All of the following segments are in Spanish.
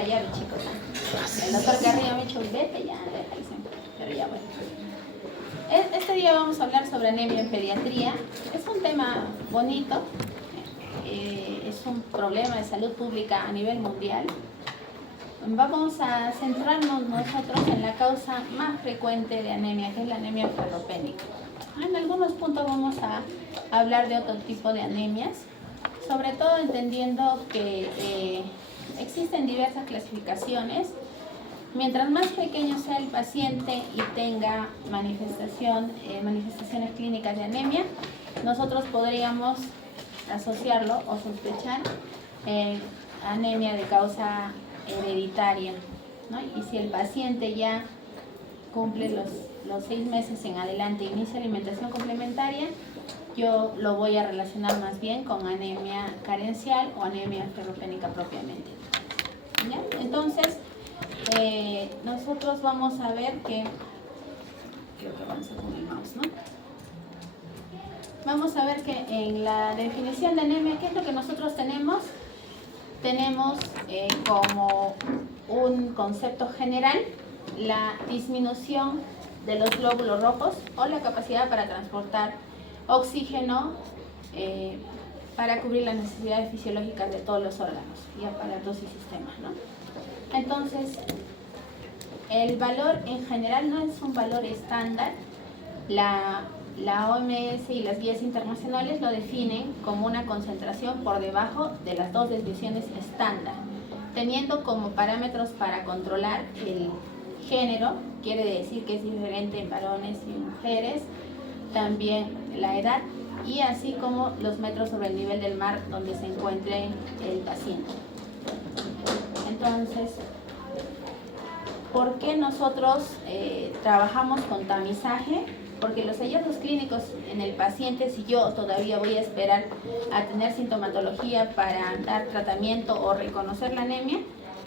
la llave, chicos. El doctor Carrillo me ha dicho, vete ya, pero ya bueno. Este día vamos a hablar sobre anemia en pediatría. Es un tema bonito, es un problema de salud pública a nivel mundial. Vamos a centrarnos nosotros en la causa más frecuente de anemia, que es la anemia ferropénica. En algunos puntos vamos a hablar de otro tipo de anemias, sobre todo entendiendo que existen diversas clasificaciones. Mientras más pequeño sea el paciente y tenga manifestaciones clínicas de anemia, nosotros podríamos asociarlo o sospechar anemia de causa hereditaria, ¿no? Y si el paciente ya cumple los 6 meses en adelante e inicia alimentación complementaria, yo lo voy a relacionar más bien con anemia carencial o anemia ferropénica propiamente. ¿Ya? Entonces, nosotros vamos a ver que, creo que vamos a poner el mouse, ¿no? Vamos a ver que en la definición de anemia, ¿qué es lo que nosotros tenemos? Tenemos como un concepto general la disminución de los glóbulos rojos o la capacidad para transportar oxígeno para cubrir las necesidades fisiológicas de todos los órganos y aparatos y sistemas, ¿no? Entonces, el valor en general no es un valor estándar. La OMS y las guías internacionales lo definen como una concentración por debajo de las 2 desviaciones estándar, teniendo como parámetros para controlar el género, quiere decir que es diferente en varones y mujeres, también la edad y así como los metros sobre el nivel del mar donde se encuentre el paciente. Entonces, ¿por qué nosotros trabajamos con tamizaje? Porque los hallazgos clínicos en el paciente, si yo todavía voy a esperar a tener sintomatología para dar tratamiento o reconocer la anemia,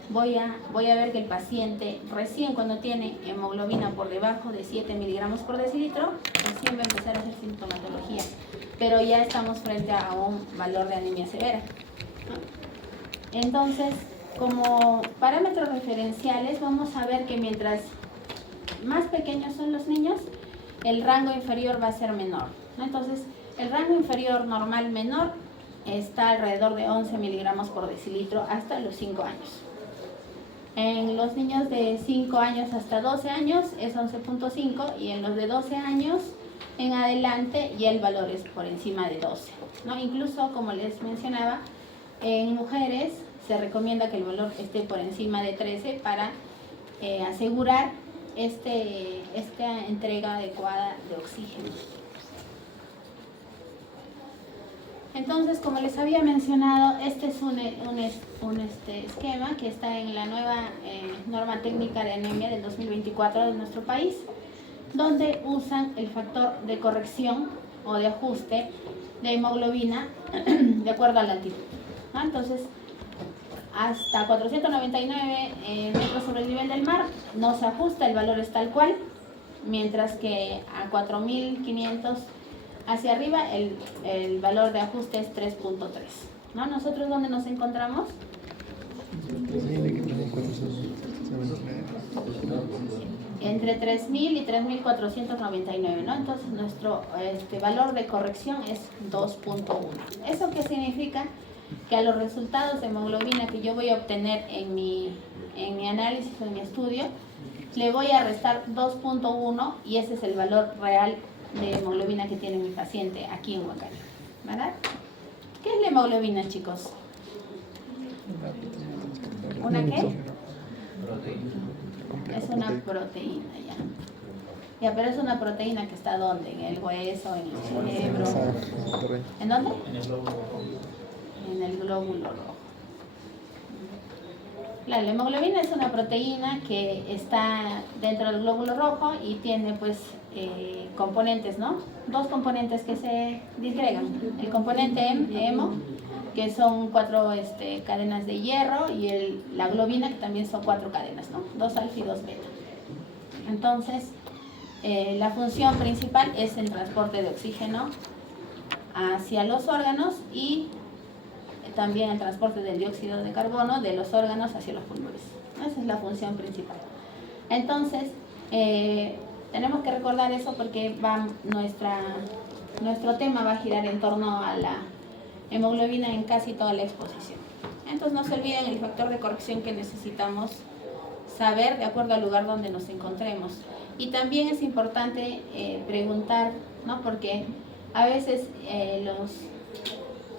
voy a ver que el paciente recién cuando tiene hemoglobina por debajo de 7 miligramos por decilitro, recién va a empezar a hacer sintomatología, pero ya estamos frente a un valor de anemia severa, ¿no? Entonces, como parámetros referenciales, vamos a ver que mientras más pequeños son los niños, el rango inferior va a ser menor, ¿no? Entonces, el rango inferior normal menor está alrededor de 11 miligramos por decilitro hasta los 5 años. En los niños de 5 años hasta 12 años es 11.5 y en los de 12 años en adelante ya el valor es por encima de 12, ¿no? Incluso, como les mencionaba, en mujeres se recomienda que el valor esté por encima de 13 para asegurar esta entrega adecuada de oxígeno. Entonces, como les había mencionado, este es un esquema que está en la nueva norma técnica de anemia del 2024 de nuestro país, donde usan el factor de corrección o de ajuste de hemoglobina de acuerdo a la altitud, ¿no? Entonces, hasta 499 metros sobre el nivel del mar no se ajusta, el valor es tal cual, mientras que a 4500 hacia arriba el valor de ajuste es 3.3, ¿no? ¿Nosotros dónde nos encontramos? Entre 3000 y 3499, ¿no? Entonces nuestro valor de corrección es 2.1. ¿Eso qué significa? Que a los resultados de hemoglobina que yo voy a obtener en mi análisis o en mi estudio, le voy a restar 2.1 y ese es el valor real de hemoglobina que tiene mi paciente aquí en Huancayo, ¿verdad? ¿Qué es la hemoglobina, chicos? ¿Una qué? Es una proteína, ya. Ya, pero es una proteína que está ¿dónde? En el hueso, en el cerebro. ¿En dónde? En el glóbulo rojo. La hemoglobina es una proteína que está dentro del glóbulo rojo y tiene pues componentes, ¿no? 2 componentes que se disgregan. El componente hemo, que son 4 cadenas de hierro, y la globina, que también son 4 cadenas, ¿no? 2 alfa y 2 beta. Entonces, la función principal es el transporte de oxígeno hacia los órganos y también el transporte del dióxido de carbono de los órganos hacia los pulmones. Esa es la función principal. Entonces, tenemos que recordar eso porque nuestro tema va a girar en torno a la hemoglobina en casi toda la exposición. Entonces, no se olviden el factor de corrección que necesitamos saber de acuerdo al lugar donde nos encontremos. Y también es importante preguntar, ¿no? Porque a veces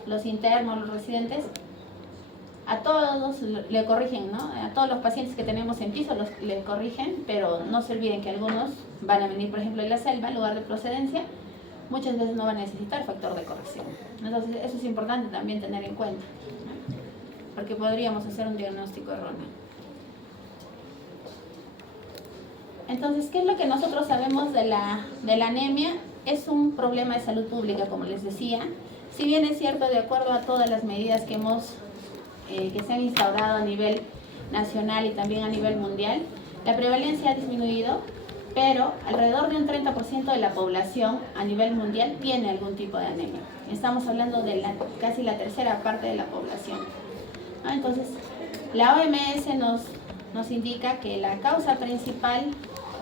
los internos, los residentes, a todos le corrigen, ¿no? A todos los pacientes que tenemos en piso le corrigen, pero no se olviden que algunos van a venir, por ejemplo, de la selva, en lugar de procedencia, muchas veces no van a necesitar factor de corrección. Entonces, eso es importante también tener en cuenta, ¿no? Porque podríamos hacer un diagnóstico erróneo. Entonces, ¿qué es lo que nosotros sabemos de la anemia? Es un problema de salud pública, como les decía. Si bien es cierto, de acuerdo a todas las medidas que se han instaurado a nivel nacional y también a nivel mundial, la prevalencia ha disminuido, pero alrededor de un 30% de la población a nivel mundial tiene algún tipo de anemia. Estamos hablando de casi la tercera parte de la población. Entonces, la OMS nos indica que la causa principal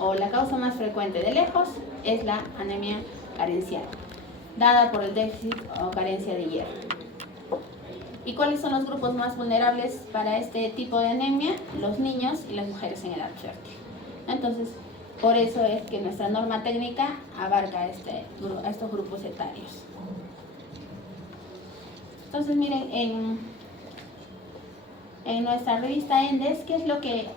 o la causa más frecuente de lejos es la anemia carencial, dada por el déficit o carencia de hierro. ¿Y cuáles son los grupos más vulnerables para este tipo de anemia? Los niños y las mujeres en edad fértil. Entonces, por eso es que nuestra norma técnica abarca a estos grupos etarios. Entonces, miren, en nuestra revista ENDES, ¿qué es lo que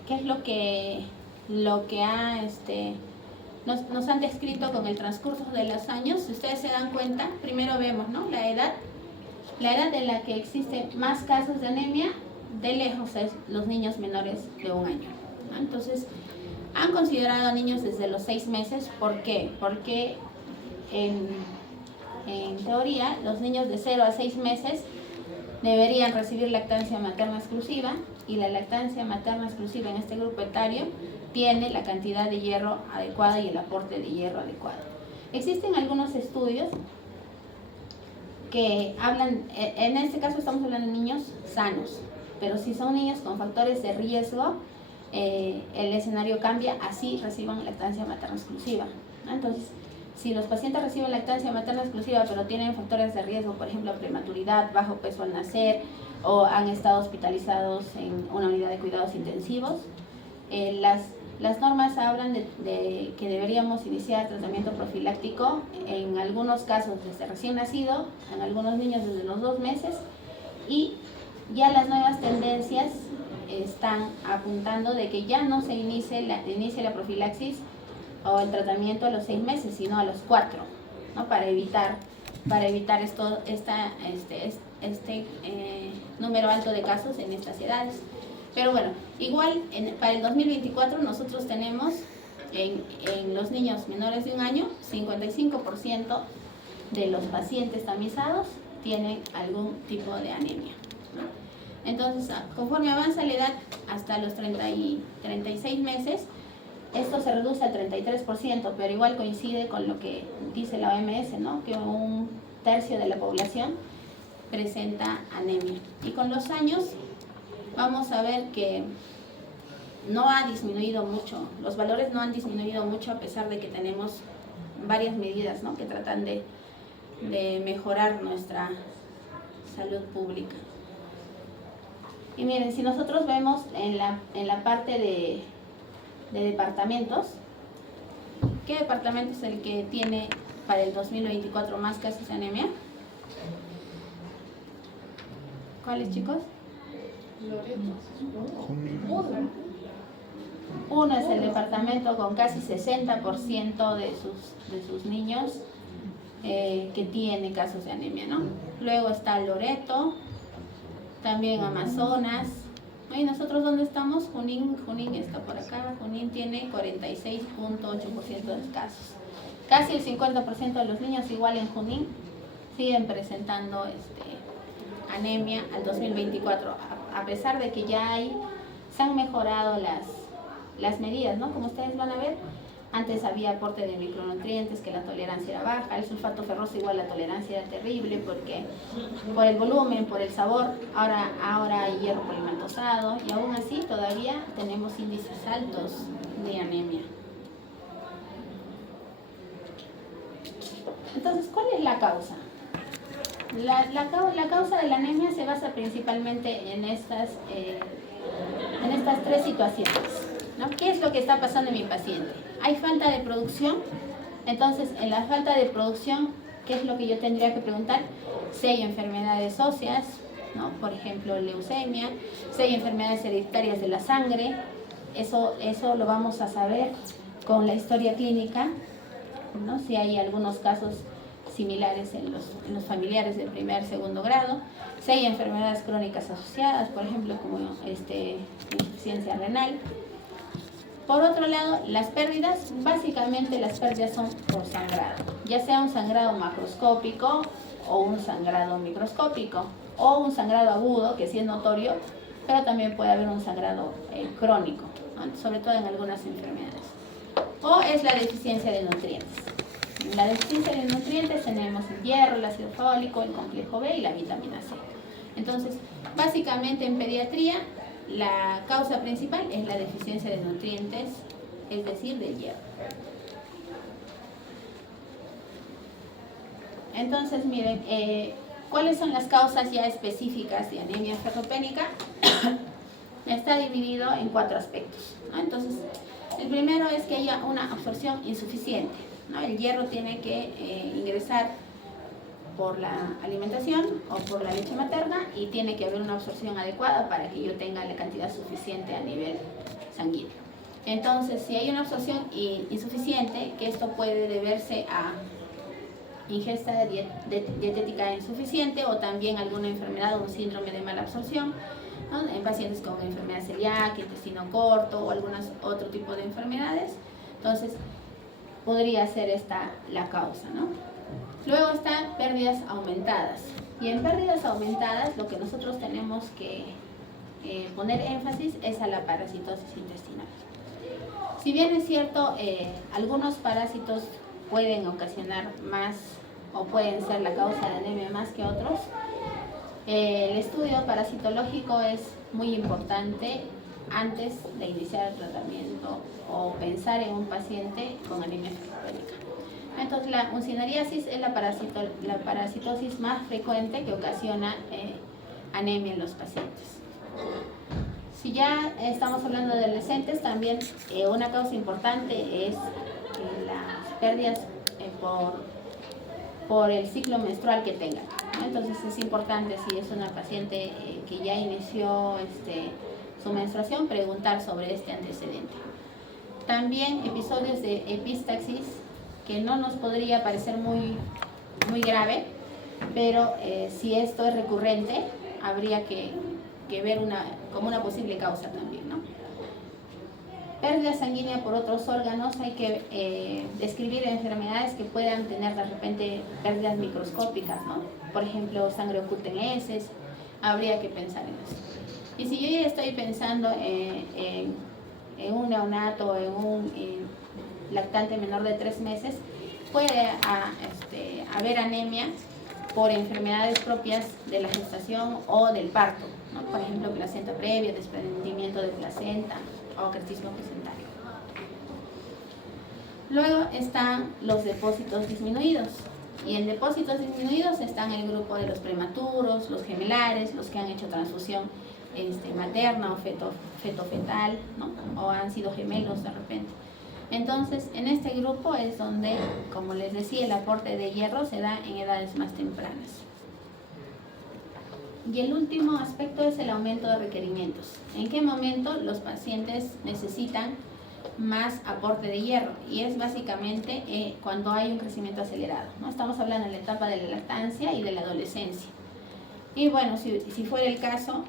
nos han descrito con el transcurso de los años? Si ustedes se dan cuenta, primero vemos, ¿no?, la edad en la que existen más casos de anemia, de lejos es los niños menores de 1 año, ¿no? Entonces, han considerado a niños desde los 6 meses. ¿Por qué? Porque en teoría los niños de 0 a 6 meses deberían recibir lactancia materna exclusiva, y la lactancia materna exclusiva en este grupo etario tiene la cantidad de hierro adecuada y el aporte de hierro adecuado. Existen algunos estudios que hablan, en este caso estamos hablando de niños sanos, pero si son niños con factores de riesgo, el escenario cambia, así reciban lactancia materna exclusiva, ¿no? Entonces, si los pacientes reciben lactancia materna exclusiva pero tienen factores de riesgo, por ejemplo, prematuridad, bajo peso al nacer, o han estado hospitalizados en una unidad de cuidados intensivos, las normas hablan de que deberíamos iniciar tratamiento profiláctico en algunos casos desde recién nacido, en algunos niños desde los 2 meses, y ya las nuevas tendencias están apuntando de que ya no se inicie la profilaxis o el tratamiento a los 6 meses, sino a los 4, ¿no? Para evitar este número alto de casos en estas edades. Pero bueno, igual para el 2024 nosotros tenemos en los niños menores de 1 año, 55% de los pacientes tamizados tienen algún tipo de anemia, ¿no? Entonces, conforme avanza la edad hasta los 30 y 36 meses, esto se reduce al 33%, pero igual coincide con lo que dice la OMS, ¿no?, que 1/3 de la población presenta anemia. Y con los años vamos a ver que no ha disminuido mucho, los valores no han disminuido mucho, a pesar de que tenemos varias medidas, ¿no?, que tratan de mejorar nuestra salud pública. Y miren, si nosotros vemos en la parte de departamentos, ¿qué departamento es el que tiene para el 2024 más casos de anemia? ¿Cuáles, chicos? Uno es el departamento con casi 60% de sus niños que tiene casos de anemia, ¿no? Luego está Loreto, también Amazonas. ¿Y nosotros dónde estamos? Junín está por acá. Junín tiene 46.8% de los casos. Casi el 50% de los niños, igual en Junín, siguen presentando anemia al 2024, a pesar de que ya se han mejorado las medidas, ¿no? Como ustedes van a ver, Antes había aporte de micronutrientes, que la tolerancia era baja, el sulfato ferroso igual la tolerancia era terrible porque por el volumen, por el sabor. Ahora hay hierro polimaltosado y aún así todavía tenemos índices altos de anemia. Entonces, ¿cuál es la causa? La causa de la anemia se basa principalmente en estas tres situaciones, ¿no? ¿Qué es lo que está pasando en mi paciente? Hay falta de producción. Entonces, en la falta de producción, ¿qué es lo que yo tendría que preguntar? Si hay enfermedades óseas, ¿no? Por ejemplo, leucemia, si hay enfermedades hereditarias de la sangre. Eso lo vamos a saber con la historia clínica, ¿no? Si hay algunos casos similares en los familiares de primer, segundo grado. Si hay enfermedades crónicas asociadas, por ejemplo, como insuficiencia renal. Por otro lado, las pérdidas, básicamente las pérdidas son por sangrado, ya sea un sangrado macroscópico o un sangrado microscópico, o un sangrado agudo, que sí es notorio, pero también puede haber un sangrado crónico, ¿no? Sobre todo en algunas enfermedades. O es la deficiencia de nutrientes. En la deficiencia de nutrientes tenemos el hierro, el ácido fólico, el complejo B y la vitamina C. Entonces, básicamente en pediatría, la causa principal es la deficiencia de nutrientes, es decir, del hierro. Entonces, miren, ¿cuáles son las causas ya específicas de anemia ferropénica? Está dividido en 4 aspectos, ¿no? Entonces, el primero es que haya una absorción insuficiente, ¿no? El hierro tiene que ingresar por la alimentación o por la leche materna y tiene que haber una absorción adecuada para que yo tenga la cantidad suficiente a nivel sanguíneo. Entonces, si hay una absorción insuficiente, que esto puede deberse a ingesta dietética insuficiente o también alguna enfermedad o un síndrome de mala absorción, ¿no? En pacientes con enfermedad celíaca, intestino corto o algunas otro tipo de enfermedades. Entonces, podría ser esta la causa, ¿no? Luego están pérdidas aumentadas. Y en pérdidas aumentadas lo que nosotros tenemos que poner énfasis es a la parasitosis intestinal. Si bien es cierto, algunos parásitos pueden ocasionar más o pueden ser la causa de anemia más que otros, el estudio parasitológico es muy importante antes de iniciar el tratamiento o pensar en un paciente con anemia ferropénica. Entonces, la uncinariasis es la parasitosis más frecuente que ocasiona anemia en los pacientes. Si ya estamos hablando de adolescentes, también una causa importante es las pérdidas por el ciclo menstrual que tengan, ¿no? Entonces, es importante, si es una paciente que ya inició su menstruación, preguntar sobre este antecedente. También episodios de epistaxis, que no nos podría parecer muy grave, pero si esto es recurrente, habría que ver como una posible causa también, ¿no? Pérdida sanguínea por otros órganos, hay que describir enfermedades que puedan tener de repente pérdidas microscópicas, ¿no? Por ejemplo, sangre oculta en heces, habría que pensar en eso. Y si yo ya estoy pensando en un neonato, en un lactante menor de 3 meses, puede haber anemia por enfermedades propias de la gestación o del parto, ¿no? Por ejemplo, placenta previa, desprendimiento de placenta o cretismo placentario. Luego están los depósitos disminuidos. Y en depósitos disminuidos están el grupo de los prematuros, los gemelares, los que han hecho transfusión materna o fetal, ¿no? O han sido gemelos de repente. Entonces, en este grupo es donde, como les decía, el aporte de hierro se da en edades más tempranas. Y el último aspecto es el aumento de requerimientos. ¿En qué momento los pacientes necesitan más aporte de hierro? Y es básicamente cuando hay un crecimiento acelerado, ¿no? Estamos hablando de la etapa de la lactancia y de la adolescencia. Y bueno, si fuera el caso,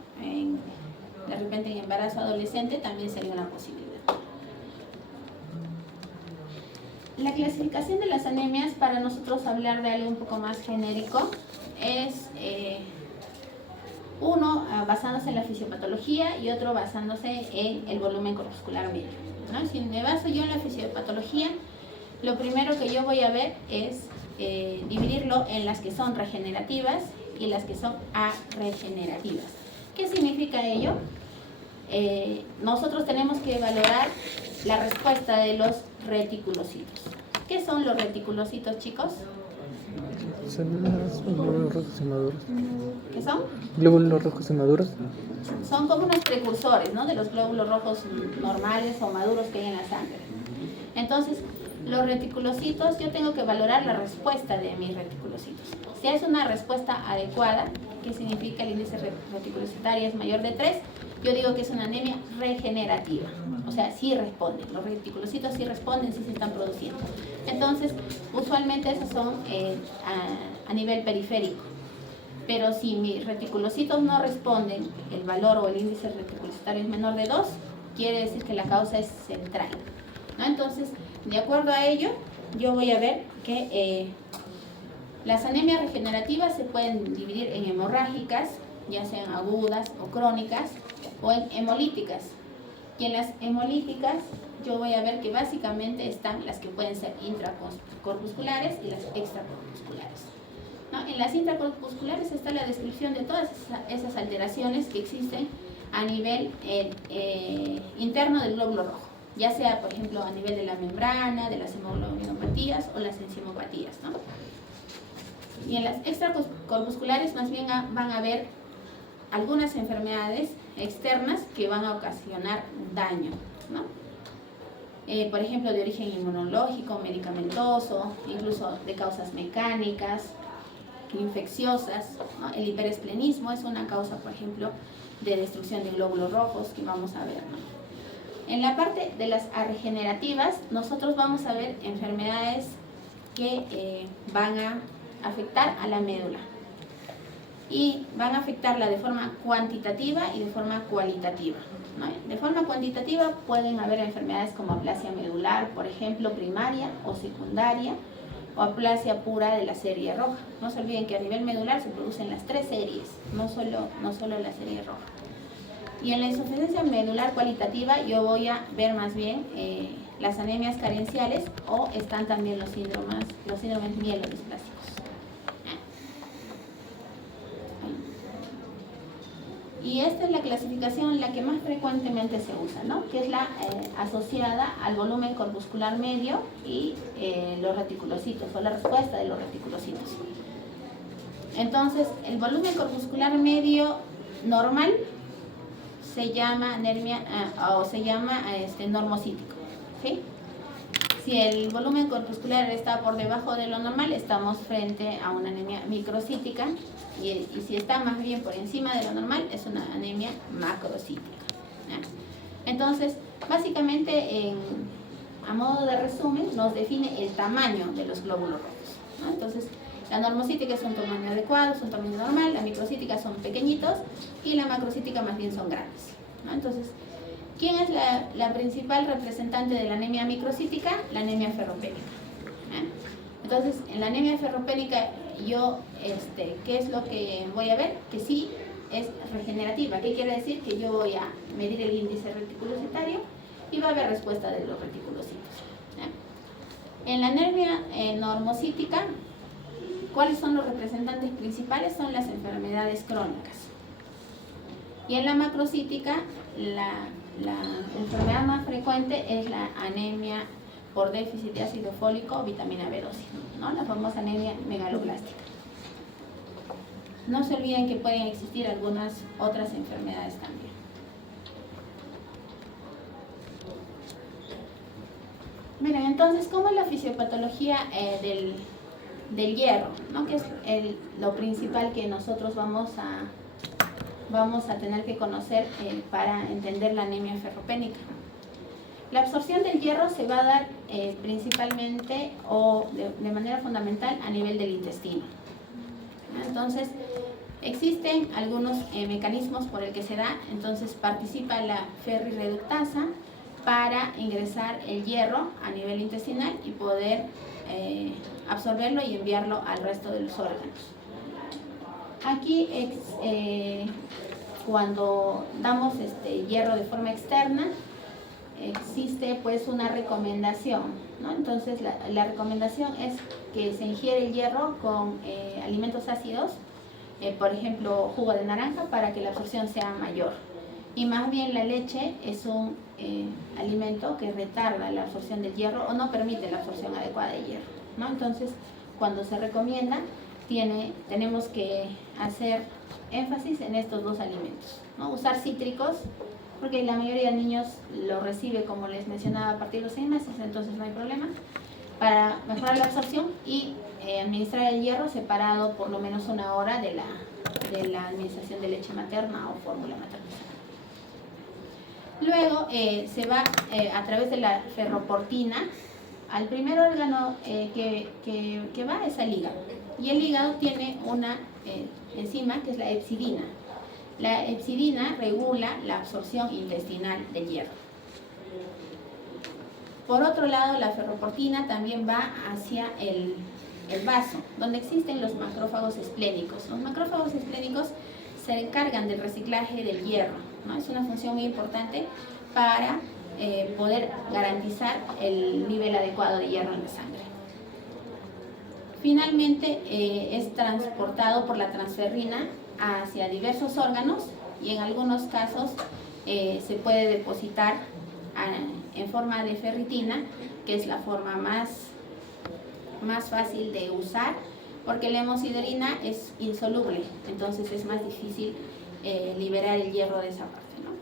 de repente en embarazo adolescente también sería una posibilidad. La clasificación de las anemias, para nosotros hablar de algo un poco más genérico, es Uno basándose en la fisiopatología y otro basándose en el volumen corpuscular medio, ¿no? Si me baso yo en la fisiopatología, lo primero que yo voy a ver es dividirlo en las que son regenerativas y las que son arregenerativas. ¿Qué significa ello? Nosotros tenemos que valorar la respuesta de los reticulocitos. ¿Qué son los reticulocitos, chicos? Células, glóbulos rojos y maduros. ¿Qué son? Glóbulos rojos y maduros. Son como unos precursores, ¿no?, de los glóbulos rojos normales o maduros que hay en la sangre. Entonces, los reticulocitos, yo tengo que valorar la respuesta de mis reticulocitos. Si es una respuesta adecuada, ¿qué significa? El índice reticulocitario es mayor de 3, yo digo que es una anemia regenerativa. O sea, sí responden, los reticulocitos sí responden, sí se están produciendo. Entonces, usualmente esos son a nivel periférico. Pero si mis reticulocitos no responden, el valor o el índice reticulocitario es menor de 2, quiere decir que la causa es central, ¿no? Entonces, de acuerdo a ello, yo voy a ver que las anemias regenerativas se pueden dividir en hemorrágicas, ya sean agudas o crónicas, o en hemolíticas. Y en las hemolíticas yo voy a ver que básicamente están las que pueden ser intracorpusculares y las extracorpusculares, ¿no? En las intracorpusculares está la descripción de todas esas alteraciones que existen a nivel interno del glóbulo rojo, ya sea, por ejemplo, a nivel de la membrana, de las hemoglobinopatías o las enzimopatías, ¿no? Y en las extracorpusculares más bien van a haber algunas enfermedades externas que van a ocasionar daño, ¿no? Por ejemplo, de origen inmunológico, medicamentoso, incluso de causas mecánicas, infecciosas, ¿no? El hiperesplenismo es una causa, por ejemplo, de destrucción de glóbulos rojos que vamos a ver, ¿no? En la parte de las arregenerativas, nosotros vamos a ver enfermedades que van a afectar a la médula y van a afectarla de forma cuantitativa y de forma cualitativa, ¿no? De forma cuantitativa pueden haber enfermedades como aplasia medular, por ejemplo, primaria o secundaria, o aplasia pura de la serie roja. No se olviden que a nivel medular se producen las 3 series, no solo la serie roja. Y en la insuficiencia medular cualitativa yo voy a ver más bien las anemias carenciales, o están también los síndromes mielodisplásicos. Y esta es la clasificación la que más frecuentemente se usa, ¿no? Que es la asociada al volumen corpuscular medio y los reticulocitos, o la respuesta de los reticulocitos. Entonces, el volumen corpuscular medio normal se llama anemia o se llama normocítico, ¿sí? Si el volumen corpuscular está por debajo de lo normal, estamos frente a una anemia microcítica, y si está más bien por encima de lo normal, es una anemia macrocítica, ¿ya? Entonces, básicamente, a modo de resumen, nos define el tamaño de los glóbulos rojos, ¿no? Entonces, la normocítica es un tamaño adecuado, es un tamaño normal, la microcítica son pequeñitos y la macrocítica más bien son grandes, ¿no? Entonces, ¿quién es la principal representante de la anemia microcítica? La anemia ferropénica, ¿eh? Entonces, en la anemia ferropénica yo, ¿qué es lo que voy a ver? Que sí es regenerativa. ¿Qué quiere decir? Que yo voy a medir el índice reticulocitario y va a haber respuesta de los reticulocitos, ¿eh? En la anemia normocítica, ¿cuáles son los representantes principales? Son las enfermedades crónicas. Y en la macrocítica, la enfermedad más frecuente es la anemia por déficit de ácido fólico o vitamina B12, ¿no? La famosa anemia megaloblástica. No se olviden que pueden existir algunas otras enfermedades también. Miren, entonces, ¿cómo es la fisiopatología del hierro, ¿no? Que es lo principal que nosotros vamos a tener que conocer para entender la anemia ferropénica? La absorción del hierro se va a dar principalmente o de manera fundamental a nivel del intestino. Entonces, existen algunos mecanismos por el que se da. Entonces, participa la ferrirreductasa para ingresar el hierro a nivel intestinal y poder absorberlo y enviarlo al resto de los órganos. Aquí cuando damos hierro de forma externa, existe pues una recomendación, ¿no? Entonces la recomendación es que se ingiere el hierro con alimentos ácidos, por ejemplo jugo de naranja, para que la absorción sea mayor. Y más bien la leche es un alimento que retarda la absorción del hierro o no permite la absorción adecuada de hierro, ¿no? Entonces cuando se recomienda, tenemos que hacer énfasis en estos dos alimentos, ¿no? Usar cítricos, porque la mayoría de niños lo recibe, como les mencionaba, a partir de los 6 meses, entonces no hay problema, para mejorar la absorción, y administrar el hierro separado por lo menos 1 hora de la administración de leche materna o fórmula maternizada. Luego se va a través de la ferroportina al primer órgano que va es al hígado, y el hígado tiene una enzima que es la hepcidina. La hepcidina regula la absorción intestinal del hierro. Por otro lado, la ferroportina también va hacia el vaso, donde existen los macrófagos esplénicos. Los macrófagos esplénicos se encargan del reciclaje del hierro, ¿no? Es una función muy importante para poder garantizar el nivel adecuado de hierro en la sangre. Finalmente, es transportado por la transferrina hacia diversos órganos, y en algunos casos se puede depositar en forma de ferritina, que es la forma más fácil de usar, porque la hemosiderina es insoluble, entonces es más difícil liberar el hierro de esa parte, ¿no?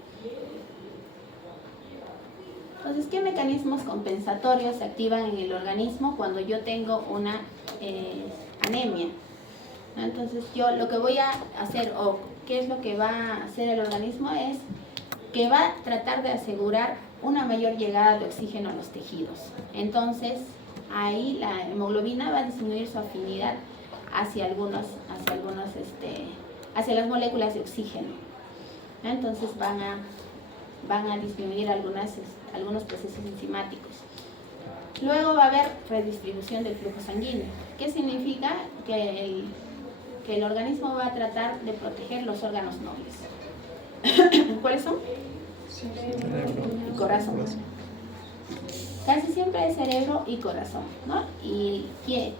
Entonces, ¿qué mecanismos compensatorios se activan en el organismo cuando yo tengo una anemia? ¿No? Entonces, yo lo que voy a hacer, o qué es lo que va a hacer el organismo, es que va a tratar de asegurar una mayor llegada de oxígeno a los tejidos. Entonces, ahí la hemoglobina va a disminuir su afinidad hacia las moléculas de oxígeno, ¿no? Entonces van a disminuir algunos procesos enzimáticos. Luego va a haber redistribución del flujo sanguíneo. ¿Qué significa? Que el organismo va a tratar de proteger los órganos nobles. ¿Cuáles son? Cerebro Y corazón. Casi siempre es cerebro y corazón, ¿no? ¿Y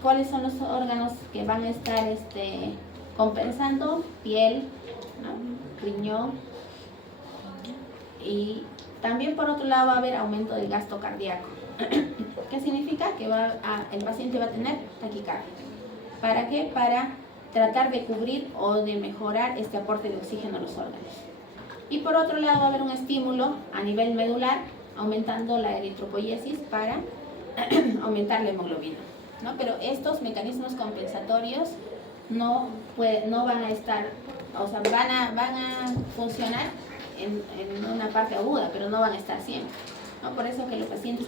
cuáles son los órganos que van a estar compensando? Piel, ¿no? Riñón. Y también, por otro lado, va a haber aumento del gasto cardíaco. ¿Qué significa? Que el paciente va a tener taquicardia. ¿Para qué? Para tratar de cubrir o de mejorar este aporte de oxígeno a los órganos. Y por otro lado, va a haber un estímulo a nivel medular, aumentando la eritropoiesis para aumentar la hemoglobina, ¿no? Pero estos mecanismos compensatorios no van a estar, o sea, van a funcionar en una parte aguda, pero no van a estar siempre, ¿no? Por eso que los pacientes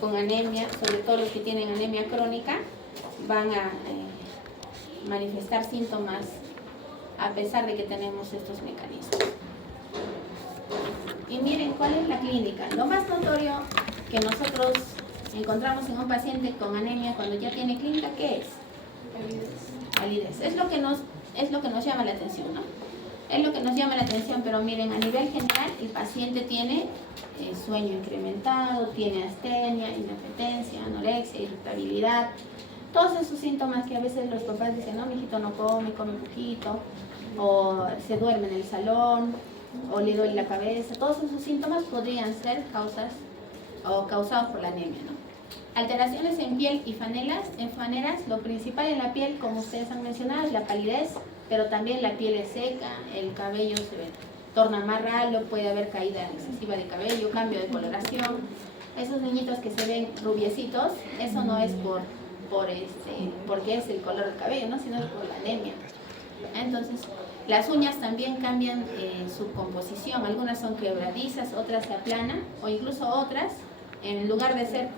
con anemia, sobre todo los que tienen anemia crónica, van a manifestar síntomas a pesar de que tenemos estos mecanismos. Y miren, ¿cuál es la clínica? Lo más notorio que nosotros encontramos en un paciente con anemia cuando ya tiene clínica, ¿qué es? Palidez. Es lo que nos llama la atención, ¿no? Es lo que nos llama la atención, pero miren, a nivel general, el paciente tiene sueño incrementado, tiene astenia, inapetencia, anorexia, irritabilidad, todos esos síntomas que a veces los papás dicen, no, mi hijito no come poquito, o se duerme en el salón, o le duele la cabeza. Todos esos síntomas podrían ser causados por la anemia, ¿no? Alteraciones en piel y faneras. Lo principal en la piel, como ustedes han mencionado, es la palidez, pero también la piel es seca, el cabello se torna más ralo, puede haber caída excesiva de cabello, cambio de coloración. Esos niñitos que se ven rubiecitos, eso no es porque es el color del cabello, ¿no? Sino es por la anemia. Entonces, las uñas también cambian su composición. Algunas son quebradizas, otras se aplanan, o incluso otras, en lugar de ser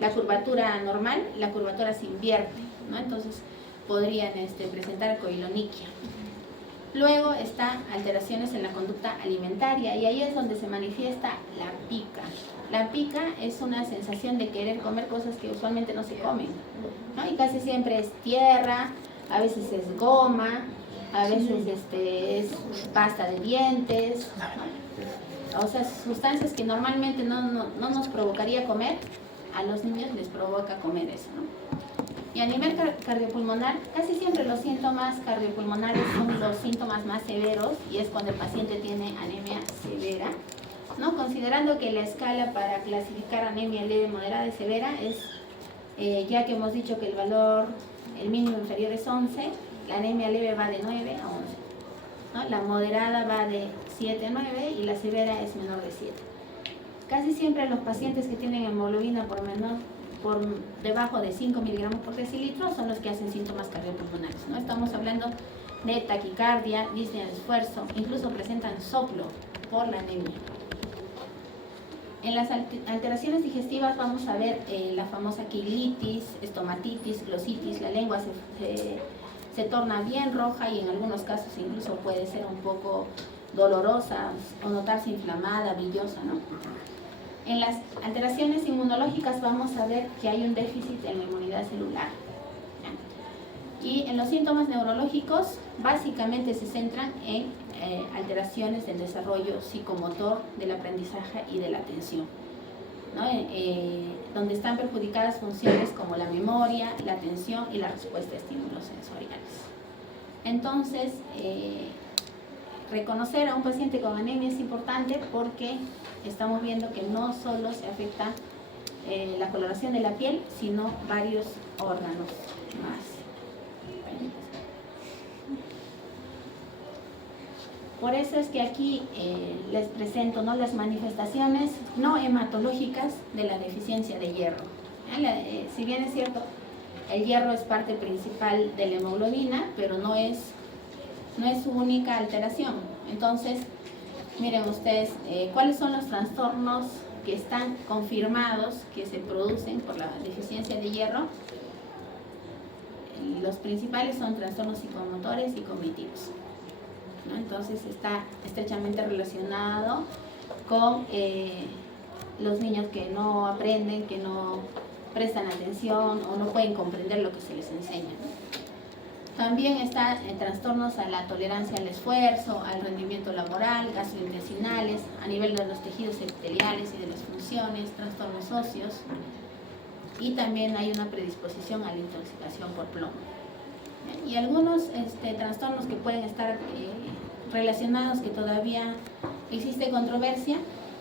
la curvatura normal, la curvatura se invierte, ¿no? Entonces podrían presentar coiloniquia. Luego está alteraciones en la conducta alimentaria, y ahí es donde se manifiesta la pica. La pica es una sensación de querer comer cosas que usualmente no se comen, ¿no? Y casi siempre es tierra, a veces es goma, a veces es pasta de dientes, o sea, sustancias que normalmente no nos provocaría comer, a los niños les provoca comer eso, ¿no? Y a nivel cardiopulmonar, casi siempre los síntomas cardiopulmonares son los síntomas más severos y es cuando el paciente tiene anemia severa, ¿no? Considerando que la escala para clasificar anemia leve, moderada y severa es, ya que hemos dicho que el mínimo inferior es 11, la anemia leve va de 9 a 11, ¿no? La moderada va de 7 a 9 y la severa es menor de 7. Casi siempre los pacientes que tienen hemoglobina por debajo de 5 miligramos por decilitro son los que hacen síntomas cardiopulmonares, ¿no? Estamos hablando de taquicardia, disnea de esfuerzo, incluso presentan soplo por la anemia. En las alteraciones digestivas vamos a ver la famosa quilitis, estomatitis, glositis, la lengua se torna bien roja y en algunos casos incluso puede ser un poco dolorosa o notarse inflamada, brillosa, ¿no? En las alteraciones inmunológicas vamos a ver que hay un déficit en la inmunidad celular. Y en los síntomas neurológicos básicamente se centran en alteraciones del desarrollo psicomotor, del aprendizaje y de la atención, ¿no? Donde están perjudicadas funciones como la memoria, la atención y la respuesta a estímulos sensoriales. Entonces, reconocer a un paciente con anemia es importante porque estamos viendo que no solo se afecta la coloración de la piel, sino varios órganos más. Por eso es que aquí les presento, ¿no?, las manifestaciones no hematológicas de la deficiencia de hierro. Si bien es cierto, el hierro es parte principal de la hemoglobina, pero no es su única alteración. Entonces, miren ustedes, ¿cuáles son los trastornos que están confirmados que se producen por la deficiencia de hierro? Los principales son trastornos psicomotores y cognitivos, ¿no? Entonces está estrechamente relacionado con los niños que no aprenden, que no prestan atención o no pueden comprender lo que se les enseña, ¿no? También están trastornos a la tolerancia al esfuerzo, al rendimiento laboral, gastrointestinales, a nivel de los tejidos epiteliales y de las funciones, trastornos óseos, y también hay una predisposición a la intoxicación por plomo. Y algunos trastornos que pueden estar relacionados, que todavía existe controversia,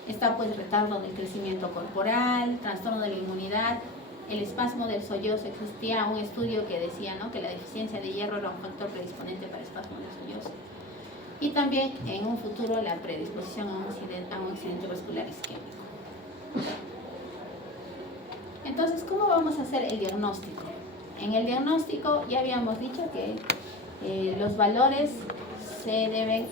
está pues retardo del crecimiento corporal, trastorno de la inmunidad, el espasmo del sollozo. Existía un estudio que decía, ¿no?, que la deficiencia de hierro era un factor predisponente para espasmo del sollozo. Y también en un futuro la predisposición a un accidente vascular isquémico. Entonces, ¿cómo vamos a hacer el diagnóstico? En el diagnóstico ya habíamos dicho que los valores se debe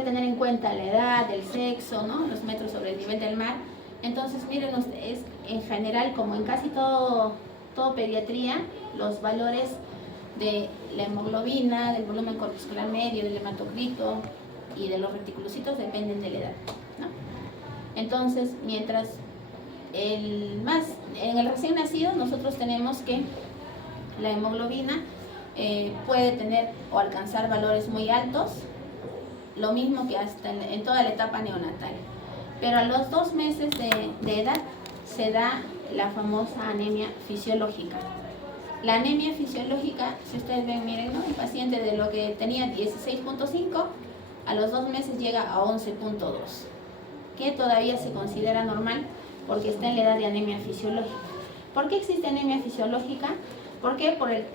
tener en cuenta la edad, el sexo, ¿no?, los metros sobre el nivel del mar. Entonces, miren ustedes, en general, como en casi todo pediatría, los valores de la hemoglobina, del volumen corpuscular medio, del hematocrito y de los reticulocitos dependen de la edad, ¿no? Entonces, mientras en el recién nacido nosotros tenemos que la hemoglobina puede tener o alcanzar valores muy altos, lo mismo que hasta en toda la etapa neonatal. Pero a los 2 meses de edad se da la famosa anemia fisiológica. La anemia fisiológica, si ustedes ven, miren, ¿no?, el paciente de lo que tenía 16.5, a los 2 meses llega a 11.2, que todavía se considera normal porque está en la edad de anemia fisiológica. ¿Por qué existe anemia fisiológica? ¿Por qué? Porque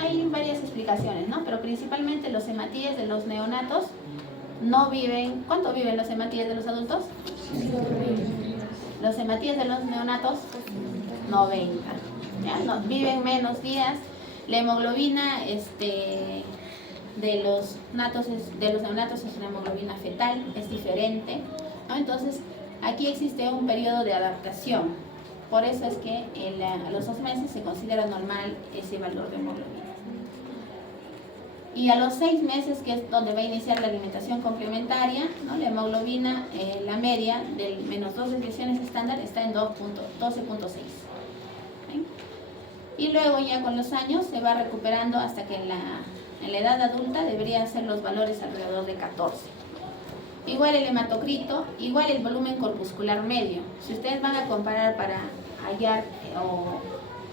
hay varias explicaciones, ¿no? Pero principalmente los hematíes de los neonatos no viven. ¿Cuánto viven los hematíes de los adultos? Los hematíes de los neonatos, 90. ¿Ya? No, viven menos días. La hemoglobina de los neonatos es una hemoglobina fetal, es diferente, ¿no? Entonces, aquí existe un periodo de adaptación. Por eso es que a los 2 meses se considera normal ese valor de hemoglobina. Y a los 6 meses, que es donde va a iniciar la alimentación complementaria, ¿no?, la hemoglobina, la media del menos 2 desviaciones estándar está en 12.6. y luego ya con los años se va recuperando hasta que en la edad adulta deberían ser los valores alrededor de 14. Igual el hematocrito, igual el volumen corpuscular medio. Si ustedes van a comparar para hallar o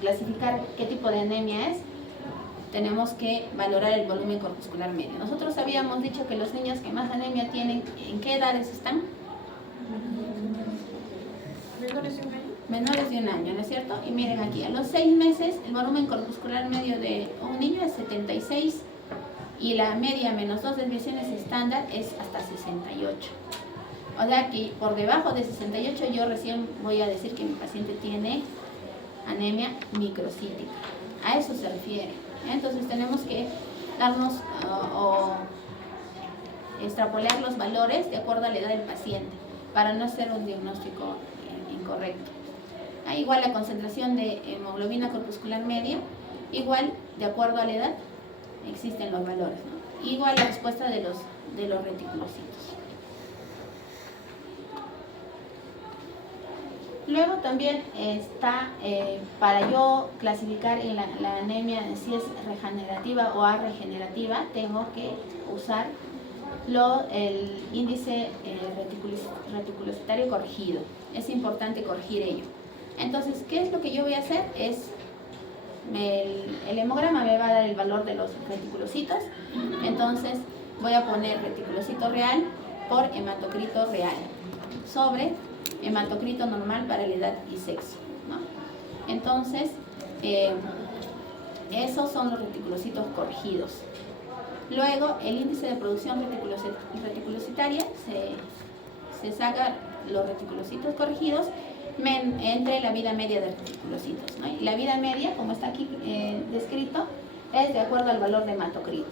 clasificar qué tipo de anemia es, tenemos que valorar el volumen corpuscular medio. Nosotros habíamos dicho que los niños que más anemia tienen, ¿en qué edades están? Menores de un año, ¿no es cierto? Y miren aquí, a los 6 meses el volumen corpuscular medio de un niño es 76 y la media menos 2 desviaciones estándar es hasta 68. O sea que por debajo de 68 yo recién voy a decir que mi paciente tiene anemia microcítica. A eso se refiere. Entonces tenemos que darnos o extrapolar los valores de acuerdo a la edad del paciente para no hacer un diagnóstico incorrecto. Igual la concentración de hemoglobina corpuscular media, igual de acuerdo a la edad existen los valores, ¿no? Igual la respuesta de los reticulocitos. Luego también está, para yo clasificar en la anemia si es regenerativa o arregenerativa, tengo que usar el índice reticulocitario corregido. Es importante corregir ello. Entonces, ¿qué es lo que yo voy a hacer? El hemograma me va a dar el valor de los reticulocitos. Entonces, voy a poner reticulocito real por hematocrito real sobre hematocrito normal para la edad y sexo, ¿no? Entonces, esos son los reticulocitos corregidos. Luego, el índice de producción reticulocitaria se saca los reticulocitos corregidos entre la vida media de reticulocitos, ¿no? Y la vida media, como está aquí descrito, es de acuerdo al valor de hematocrito,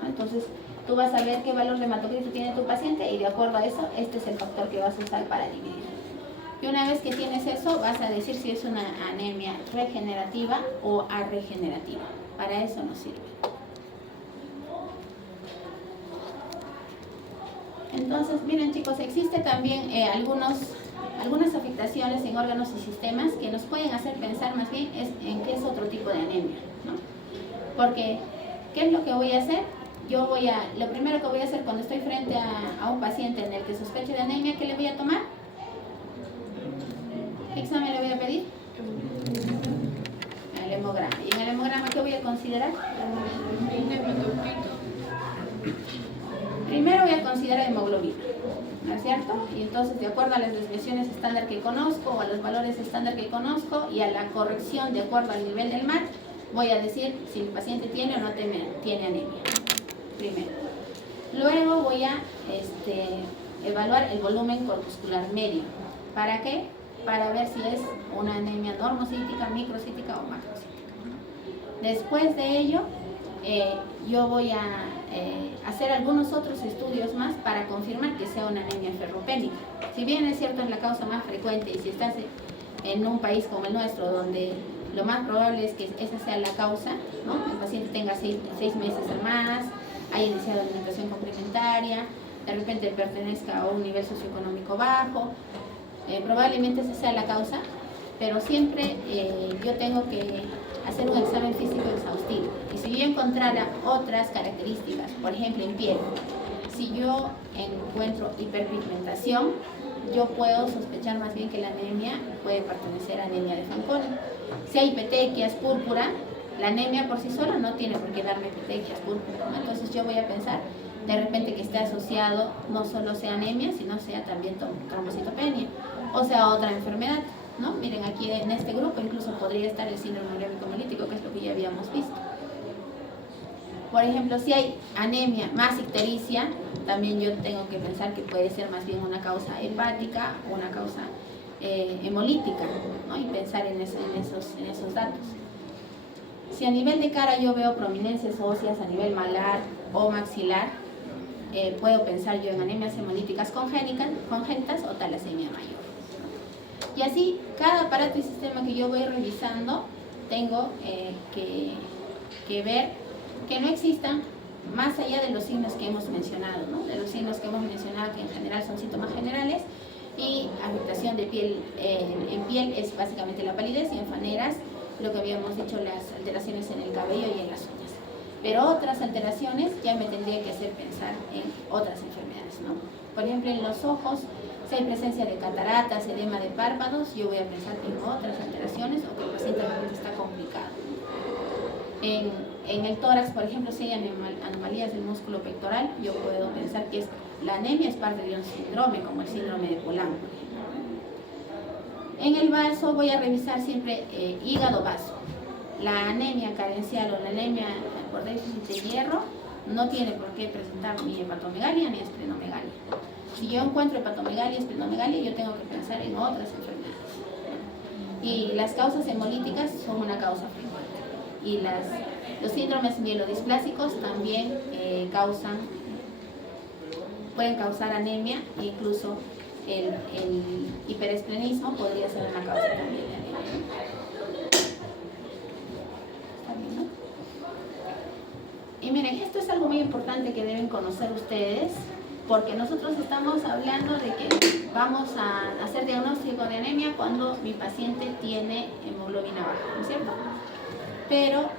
¿no? Entonces, tú vas a ver qué valor de hematocrito tiene tu paciente y de acuerdo a eso, este es el factor que vas a usar para dividir. Y una vez que tienes eso, vas a decir si es una anemia regenerativa o arregenerativa. Para eso nos sirve. Entonces, miren chicos, existe también algunas afectaciones en órganos y sistemas que nos pueden hacer pensar más bien en qué es otro tipo de anemia, ¿no? Porque, ¿qué es lo que voy a hacer? Lo primero que voy a hacer cuando estoy frente a un paciente en el que sospeche de anemia, ¿qué le voy a tomar? ¿Qué examen le voy a pedir? El hemograma. ¿Y en el hemograma qué voy a considerar? Primero voy a considerar hemoglobina, ¿no es cierto? Y entonces, de acuerdo a las desviaciones estándar que conozco, o a los valores estándar que conozco, y a la corrección de acuerdo al nivel del mar, voy a decir si el paciente tiene o no tiene anemia. Primero. Luego voy a evaluar el volumen corpuscular medio. ¿Para qué? Para ver si es una anemia normocítica, microcítica o macrocítica. Después de ello, yo voy a hacer algunos otros estudios más para confirmar que sea una anemia ferropénica. Si bien es cierto es la causa más frecuente y si estás en un país como el nuestro donde lo más probable es que esa sea la causa, ¿no? El paciente tenga 6 meses o más, haya iniciado alimentación complementaria, de repente pertenezca a un nivel socioeconómico bajo, probablemente esa sea la causa, pero siempre yo tengo que hacer un examen físico exhaustivo. Y si yo encontrara otras características, por ejemplo en piel, si yo encuentro hiperpigmentación, yo puedo sospechar más bien que la anemia puede pertenecer a anemia de Fanconi. Si hay petequias, púrpura, la anemia por sí sola no tiene por qué darme petequias, púrpura, ¿no? Entonces yo voy a pensar de repente que esté asociado no solo sea anemia, sino sea también trombocitopenia, o sea otra enfermedad, ¿no? Miren, aquí en este grupo incluso podría estar el síndrome urémico hemolítico, que es lo que ya habíamos visto. Por ejemplo, si hay anemia más ictericia, también yo tengo que pensar que puede ser más bien una causa hepática o una causa hemolítica, ¿no? Y pensar en esos datos. Si a nivel de cara yo veo prominencias óseas a nivel malar o maxilar, puedo pensar yo en anemias hemolíticas congénitas o talasemia mayor. Y así, cada aparato y sistema que yo voy revisando, tengo que ver que no existan, más allá de los signos que hemos mencionado, ¿no? De los signos que hemos mencionado, que en general son síntomas generales, y afectación de piel, en piel es básicamente la palidez, y en faneras lo que habíamos dicho, las alteraciones en el cabello y en las uñas. Pero otras alteraciones ya me tendría que hacer pensar en otras enfermedades, ¿no? Por ejemplo, en los ojos, si hay presencia de cataratas, edema de párpados, yo voy a pensar en otras alteraciones o que el paciente realmente está complicado. En el tórax, por ejemplo, si hay anomalías del músculo pectoral, yo puedo pensar que la anemia es parte de un síndrome, como el síndrome de Poulain, por ejemplo. En el vaso voy a revisar siempre hígado-vaso. La anemia carencial o la anemia por déficit de hierro no tiene por qué presentar ni hepatomegalia ni esplenomegalia. Si yo encuentro hepatomegalia y esplenomegalia, yo tengo que pensar en otras enfermedades. Y las causas hemolíticas son una causa frecuente. Y los síndromes mielodisplásicos también pueden causar anemia, e incluso el hiperesplenismo podría ser una causa también de anemia. Y miren, esto es algo muy importante que deben conocer ustedes, porque nosotros estamos hablando de que vamos a hacer diagnóstico de anemia cuando mi paciente tiene hemoglobina baja, ¿no es cierto? Pero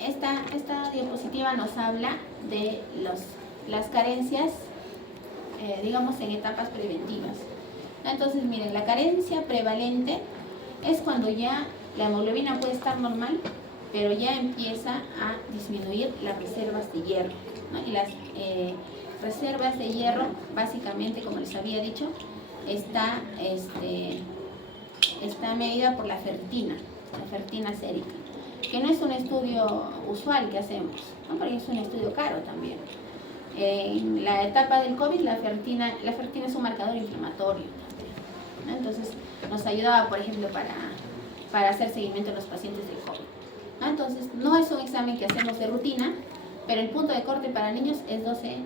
esta diapositiva nos habla de las carencias, digamos, en etapas preventivas. Entonces, miren, la carencia prevalente es cuando ya la hemoglobina puede estar normal, pero ya empieza a disminuir las reservas de hierro, ¿no? Y las reservas de hierro, básicamente, como les había dicho, está medida por la ferritina sérica, que no es un estudio usual que hacemos, ¿no? Porque es un estudio caro también. En la etapa del COVID, la ferritina es un marcador inflamatorio también, ¿no? Entonces, nos ayudaba, por ejemplo, para hacer seguimiento a los pacientes del COVID, ¿no? Entonces, no es un examen que hacemos de rutina, pero el punto de corte para niños es 12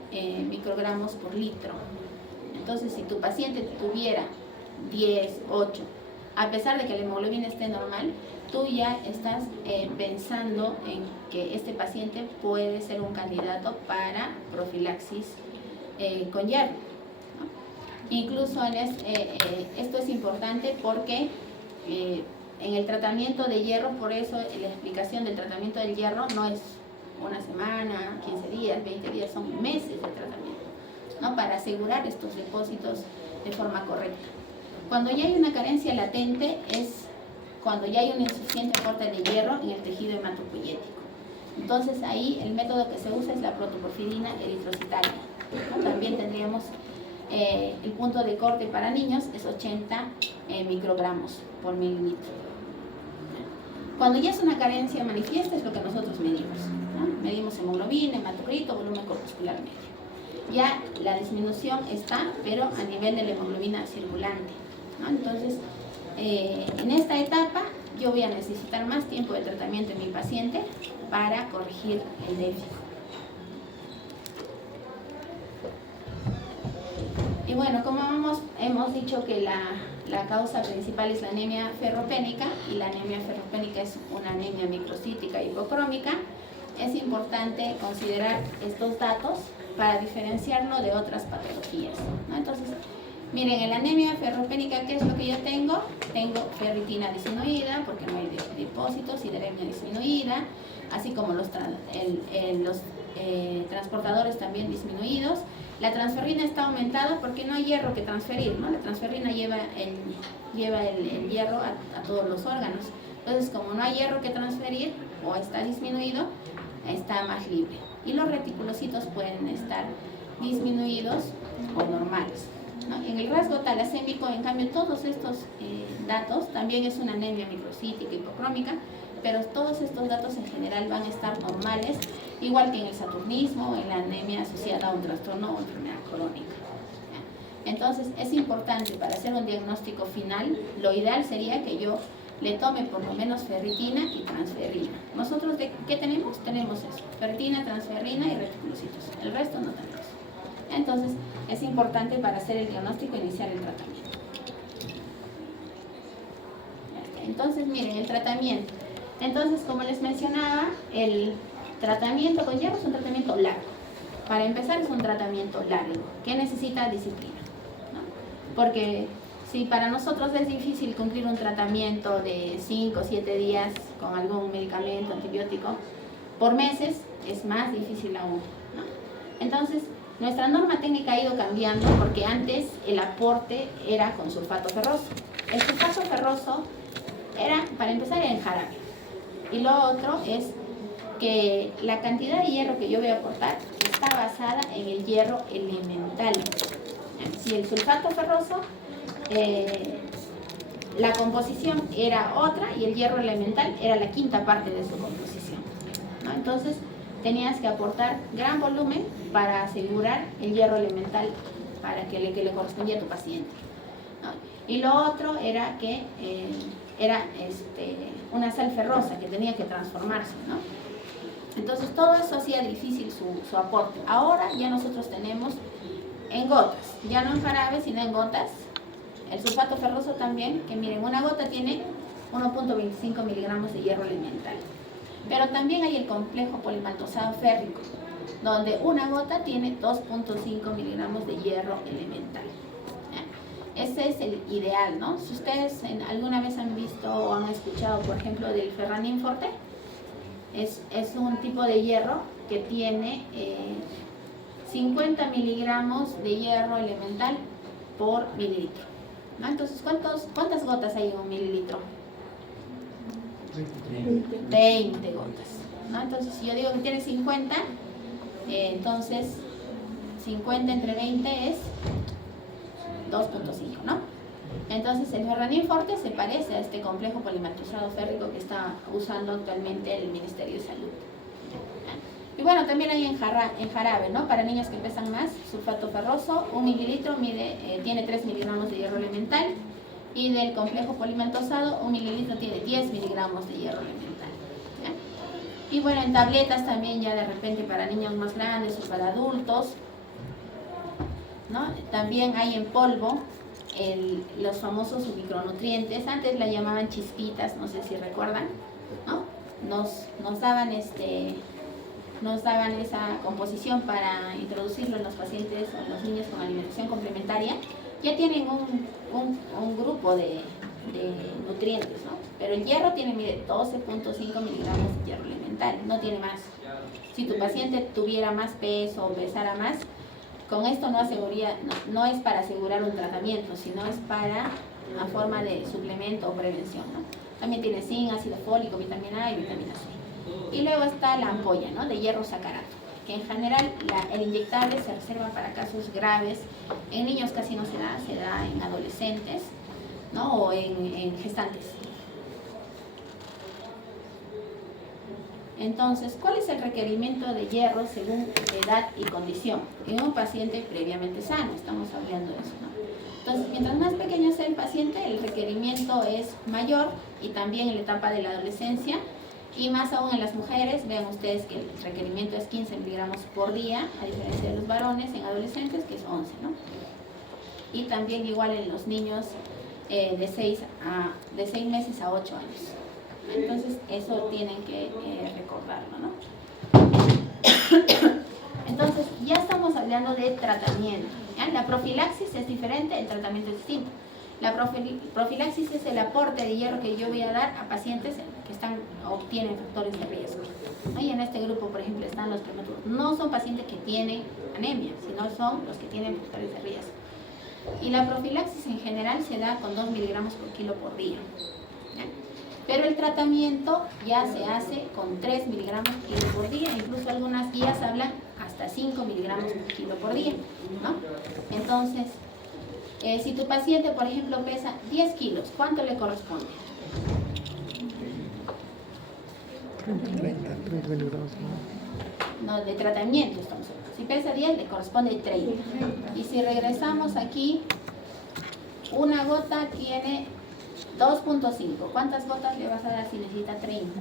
microgramos por litro. Entonces, si tu paciente tuviera 10, 8, a pesar de que la hemoglobina esté normal, tú ya estás pensando en que este paciente puede ser un candidato para profilaxis con hierro, ¿no? Incluso esto es importante porque en el tratamiento de hierro, por eso la explicación del tratamiento del hierro no es una semana, 15 días, 20 días, son meses de tratamiento, ¿no? Para asegurar estos depósitos de forma correcta. Cuando ya hay una carencia latente es cuando ya hay un insuficiente aporte de hierro en el tejido hematopoyético. Entonces ahí el método que se usa es la protoporfirina eritrocitaria, ¿no? También tendríamos el punto de corte para niños es 80 microgramos por mililitro. Cuando ya es una carencia manifiesta es lo que nosotros medimos, ¿no? Medimos hemoglobina, hematocrito, volumen corpuscular medio. Ya la disminución está, pero a nivel de la hemoglobina circulante, ¿no? Entonces, en esta etapa yo voy a necesitar más tiempo de tratamiento en mi paciente para corregir el déficit. Y bueno, como hemos dicho que la causa principal es la anemia ferropénica, y la anemia ferropénica es una anemia microcítica hipocrómica, es importante considerar estos datos para diferenciarlo de otras patologías, ¿no? Entonces, miren, en la anemia ferropénica, ¿qué es lo que yo tengo? Tengo ferritina disminuida, porque no hay depósitos, sideremia disminuida, así como los transportadores también disminuidos. La transferrina está aumentada porque no hay hierro que transferir, ¿no? La transferrina lleva el hierro a todos los órganos. Entonces, como no hay hierro que transferir o está disminuido, está más libre. Y los reticulocitos pueden estar disminuidos o normales, ¿no? En el rasgo talasémico, en cambio, todos estos datos, también es una anemia microcítica hipocrómica, pero todos estos datos en general van a estar normales, igual que en el saturnismo, en la anemia asociada a un trastorno o enfermedad crónica. Entonces, es importante para hacer un diagnóstico final, lo ideal sería que yo le tome por lo menos ferritina y transferrina. Nosotros, ¿qué tenemos? Tenemos eso, ferritina, transferrina y reticulocitos. El resto no tenemos. Entonces, es importante para hacer el diagnóstico iniciar el tratamiento. Entonces, miren, el tratamiento. Entonces, como les mencionaba, el tratamiento con hierro es un tratamiento largo. Para empezar, es un tratamiento largo que necesita disciplina, ¿no? Porque Si para nosotros es difícil cumplir un tratamiento de 5 o 7 días con algún medicamento antibiótico por meses, es más difícil aún, ¿no? Entonces, nuestra norma técnica ha ido cambiando porque antes el aporte era con sulfato ferroso. El sulfato ferroso era, para empezar, en jarabe. Y lo otro es que la cantidad de hierro que yo voy a aportar está basada en el hierro elemental. Si el sulfato ferroso, la composición era otra y el hierro elemental era la quinta parte de su composición, ¿no? Entonces tenías que aportar gran volumen para asegurar el hierro elemental para que le correspondía a tu paciente, ¿no? Y lo otro era que era una sal ferrosa que tenía que transformarse, ¿no? Entonces todo eso hacía difícil su aporte. Ahora ya nosotros tenemos en gotas, ya no en jarabe, sino en gotas. El sulfato ferroso también, que miren, una gota tiene 1.25 miligramos de hierro elemental. Pero también hay el complejo polimaltosado férrico, donde una gota tiene 2.5 miligramos de hierro elemental. Ese es el ideal, ¿no? Si ustedes alguna vez han visto o han escuchado, por ejemplo, del Ferranin Forte, es un tipo de hierro que tiene 50 miligramos de hierro elemental por mililitro, ¿no? Entonces, ¿cuántas gotas hay en un mililitro? 20 gotas, ¿no? Entonces, si yo digo que tiene 50, entonces 50 entre 20 es 2.5, ¿no? Entonces el Ferranin Forte se parece a este complejo polimaltosado férrico que está usando actualmente el Ministerio de Salud. Y bueno, también hay en jarabe, ¿no? Para niños que pesan más, sulfato ferroso, 1 mililitro tiene 3 miligramos de hierro elemental, y del complejo polimaltosado, 1 mililitro tiene 10 miligramos de hierro elemental, ¿ya? Y bueno, en tabletas también ya de repente para niños más grandes o para adultos, ¿no? También hay en polvo los famosos micronutrientes. Antes la llamaban chispitas, no sé si recuerdan, ¿no? Nos daban esa composición para introducirlo en los pacientes o en los niños con alimentación complementaria. Ya tienen un grupo de nutrientes, ¿no? Pero el hierro tiene, mire, 12.5 miligramos de hierro elemental, no tiene más. Si tu paciente tuviera más peso o pesara más, con esto no es para asegurar un tratamiento, sino es para una forma de suplemento o prevención, ¿no? También tiene zinc, ácido fólico, vitamina A y vitamina C. Y luego está la ampolla, ¿no? De hierro sacarato, que en general el inyectable se reserva para casos graves. En niños casi no se da en adolescentes, ¿no? O en gestantes. Entonces, ¿cuál es el requerimiento de hierro según edad y condición? En un paciente previamente sano, estamos hablando de eso, ¿no? Entonces, mientras más pequeño sea el paciente, el requerimiento es mayor, y también en la etapa de la adolescencia, y más aún en las mujeres. Vean ustedes que el requerimiento es 15 miligramos por día, a diferencia de los varones en adolescentes, que es 11, ¿no? Y también igual en los niños de 6 meses a 8 años. Entonces, eso tienen que recordarlo, ¿no? Entonces, ya estamos hablando de tratamiento, ¿ya? La profilaxis es diferente, el tratamiento es distinto. La profilaxis es el aporte de hierro que yo voy a dar a pacientes que tienen factores de riesgo, ¿no? Y en este grupo, por ejemplo, están los prematuros. No son pacientes que tienen anemia, sino son los que tienen factores de riesgo. Y la profilaxis en general se da con 2 miligramos por kilo por día, ¿ya? Pero el tratamiento ya se hace con 3 miligramos por kilo por día. Incluso algunas guías hablan hasta 5 miligramos por kilo por día, ¿no? Entonces, si tu paciente, por ejemplo, pesa 10 kilos, ¿cuánto le corresponde? 30 miligramos. No, de tratamiento estamos hablando. Si pesa 10, le corresponde 30. Y si regresamos aquí, una gota tiene 2.5. ¿Cuántas gotas le vas a dar si necesita 30?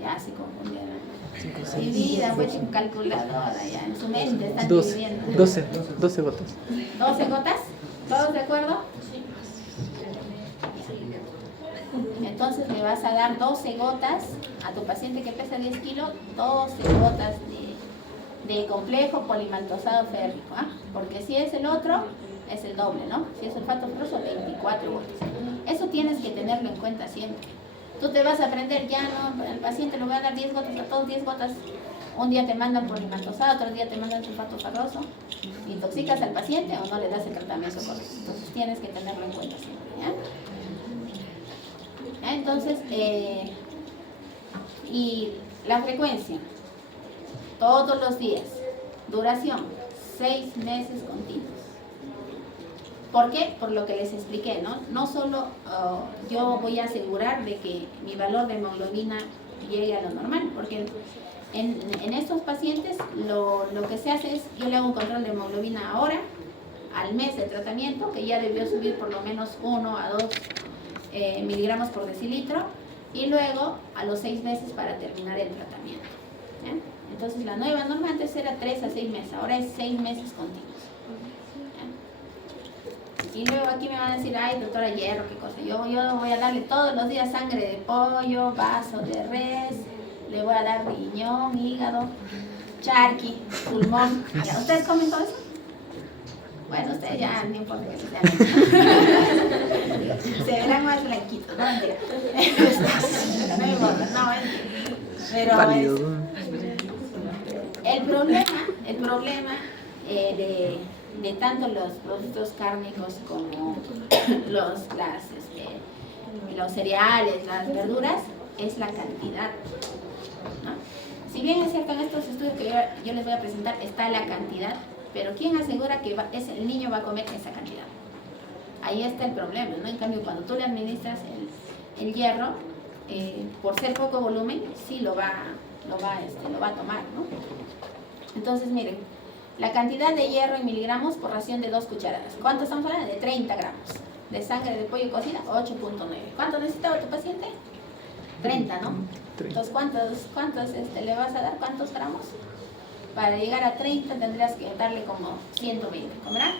Ya se confundieron. Mi vida fue sin calculadora, ya en su mente están dividiendo. 12 gotas. ¿12 gotas? ¿Todos de acuerdo? Entonces le vas a dar 12 gotas a tu paciente que pesa 10 kilos, 12 gotas de complejo polimaltosado férrico, ¿ah? Porque si es el otro, es el doble, ¿no? Si es sulfato ferroso, 24 gotas. Eso tienes que tenerlo en cuenta siempre. Tú te vas a aprender, ya no, al paciente le voy a dar 10 gotas, a todos 10 gotas. Un día te mandan polimaltosado, otro día te mandan sulfato ferroso. ¿Intoxicas al paciente o no le das el tratamiento correcto? Entonces tienes que tenerlo en cuenta siempre, ¿ya? Entonces, y la frecuencia, todos los días, duración, 6 meses continuos. ¿Por qué? Por lo que les expliqué, ¿no? No solo yo voy a asegurar de que mi valor de hemoglobina llegue a lo normal, porque en estos pacientes lo que se hace es, yo le hago un control de hemoglobina ahora, al mes de tratamiento, que ya debió subir por lo menos 1 a 2 miligramos por decilitro, y luego a los 6 meses para terminar el tratamiento, ¿ya? Entonces la nueva norma antes era 3 a 6 meses, ahora es 6 meses continuos. Y luego aquí me van a decir, ay, doctora Hierro, qué cosa. Yo voy a darle todos los días sangre de pollo, vaso de res, le voy a dar riñón, hígado, charqui, pulmón. ¿Ya? ¿Ustedes comen todo eso? Bueno, ustedes ya no importa que se sean. Se verán más blanquitos, no mentira. No me importa, no mentira. Pero el problema de tanto los productos cárnicos como los cereales, las verduras, es la cantidad, ¿no? Si bien es cierto en estos estudios que yo les voy a presentar está la cantidad, pero ¿quién asegura que el niño va a comer esa cantidad? Ahí está el problema, ¿no? En cambio, cuando tú le administras el hierro, por ser poco volumen, sí lo va a tomar, ¿no? Entonces, miren, la cantidad de hierro en miligramos por ración de 2 cucharadas. ¿Cuánto estamos hablando? De 30 gramos. De sangre de pollo cocida, 8.9. ¿Cuánto necesitaba tu paciente? 30, ¿no? Entonces, ¿cuántos le vas a dar? ¿Cuántos gramos? Para llegar a 30 tendrías que darle como 120. ¿Comerá?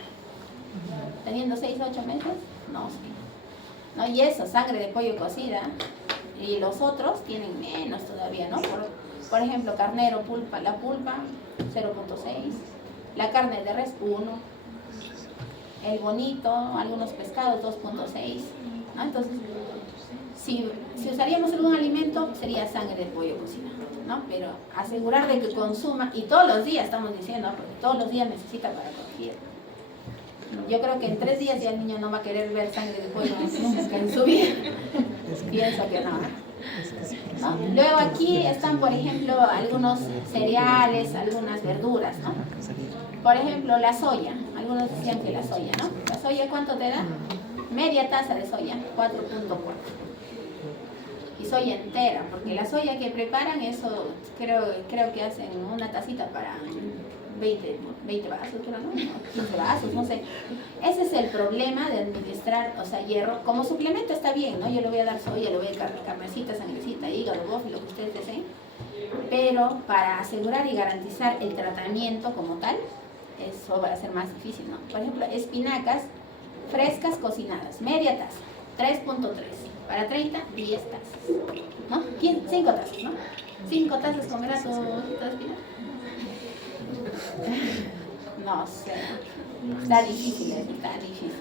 ¿Teniendo 6 o 8 meses? No, sí. No, y eso, sangre de pollo cocida. Y los otros tienen menos todavía, ¿no? Por ejemplo, carnero, pulpa, la pulpa, 0.6. La carne de res, 1. El bonito, algunos pescados, 2.6. ¿no? Entonces, si usaríamos algún alimento, sería sangre de pollo cocida, ¿no? Pero asegurar de que consuma, y todos los días estamos diciendo, porque todos los días necesita para corregir. Yo creo que en 3 días ya el niño no va a querer ver sangre de pollo nunca en su vida. Pienso que no, ¿no? Luego aquí están, por ejemplo, algunos cereales, algunas verduras, ¿no? Por ejemplo, la soya. Algunos decían que la soya, ¿no? ¿La soya cuánto te da? Media taza de soya, 4.4. Y soya entera, porque la soya que preparan, eso creo que hacen una tacita para 20 vasos, ¿no? 15 vasos, no sé. Ese es el problema de administrar, o sea, hierro. Como suplemento está bien, ¿no? Yo le voy a dar soya, le voy a dar carnecita, sangrecita, hígado, bofe, lo que ustedes deseen. Pero para asegurar y garantizar el tratamiento como tal, eso va a ser más difícil, ¿no? Por ejemplo, espinacas frescas cocinadas, media taza, 3.3. Para 30, 10 tazas, ¿no? 5 tazas, ¿no? 5 tazas comerás tu espinaca. No sé, está difícil, está difícil.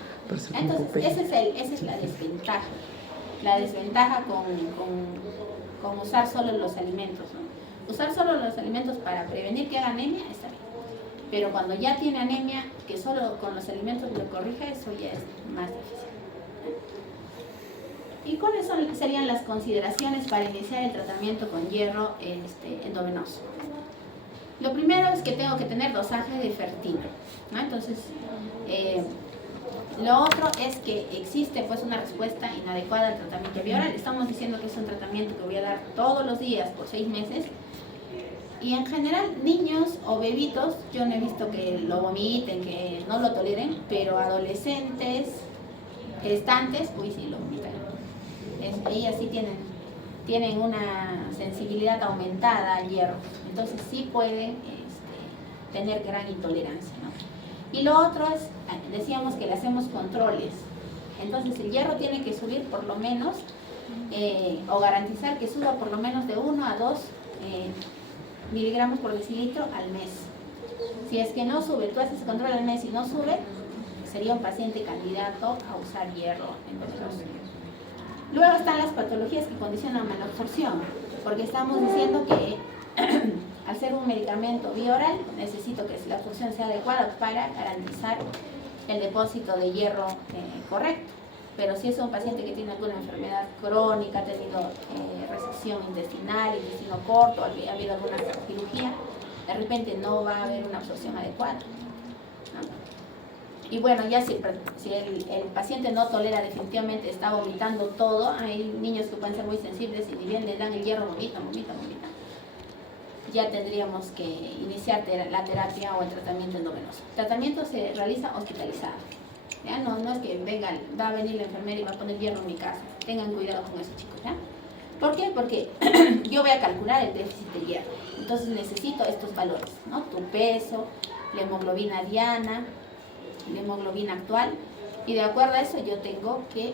Entonces, esa es la desventaja. La desventaja con usar solo los alimentos, ¿no? Usar solo los alimentos para prevenir que haga anemia está bien. Pero cuando ya tiene anemia, que solo con los alimentos lo corrija, eso ya es más difícil. ¿Y cuáles serían las consideraciones para iniciar el tratamiento con hierro endovenoso? Lo primero es que tengo que tener dosaje de ferritina, ¿no? Entonces, lo otro es que existe pues una respuesta inadecuada al tratamiento bioral. Estamos diciendo que es un tratamiento que voy a dar todos los días por 6 meses. Y en general, niños o bebitos, yo no he visto que lo vomiten, que no lo toleren, pero adolescentes, gestantes, uy, sí, lo vomitan. Ellas sí tienen una sensibilidad aumentada al hierro, entonces sí pueden tener gran intolerancia, ¿no? Y lo otro es, decíamos que le hacemos controles, entonces el hierro tiene que subir por lo menos, o garantizar que suba por lo menos de 1 a 2 miligramos por decilitro al mes, Si es que no sube, tú haces control al mes y no sube, sería un paciente candidato a usar hierro endovenoso. Luego están las patologías que condicionan malabsorción, porque estamos diciendo que al ser un medicamento vía oral, necesito que la absorción sea adecuada para garantizar el depósito de hierro correcto. Pero si es un paciente que tiene alguna enfermedad crónica, ha tenido resección intestinal, intestino corto, ha habido alguna cirugía, de repente no va a haber una absorción adecuada, ¿no? Y bueno, ya si el paciente no tolera, definitivamente está vomitando todo, hay niños que pueden ser muy sensibles y ni bien le dan el hierro, vomita. Ya tendríamos que iniciar la terapia o el tratamiento endovenoso. El tratamiento se realiza hospitalizado. ¿Ya? No es que va a venir la enfermera y va a poner hierro en mi casa. Tengan cuidado con eso, chicos, ¿ya? ¿Por qué? Porque yo voy a calcular el déficit de hierro. Entonces necesito estos valores, ¿no? Tu peso, la hemoglobina diana, la hemoglobina actual. Y de acuerdo a eso yo tengo que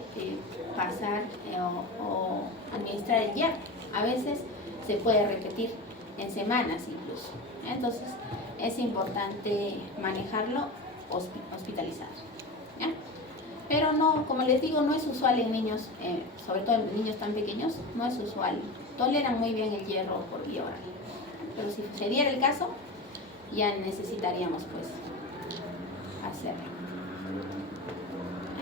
pasar o administrar el hierro. A veces se puede repetir en semanas incluso. Entonces es importante manejarlo hospitalizado, ¿ya? Pero no, como les digo, no es usual en niños, sobre todo en niños tan pequeños, no es usual. Toleran muy bien el hierro por vía oral. Pero si se diera el caso, ya necesitaríamos pues hacerlo.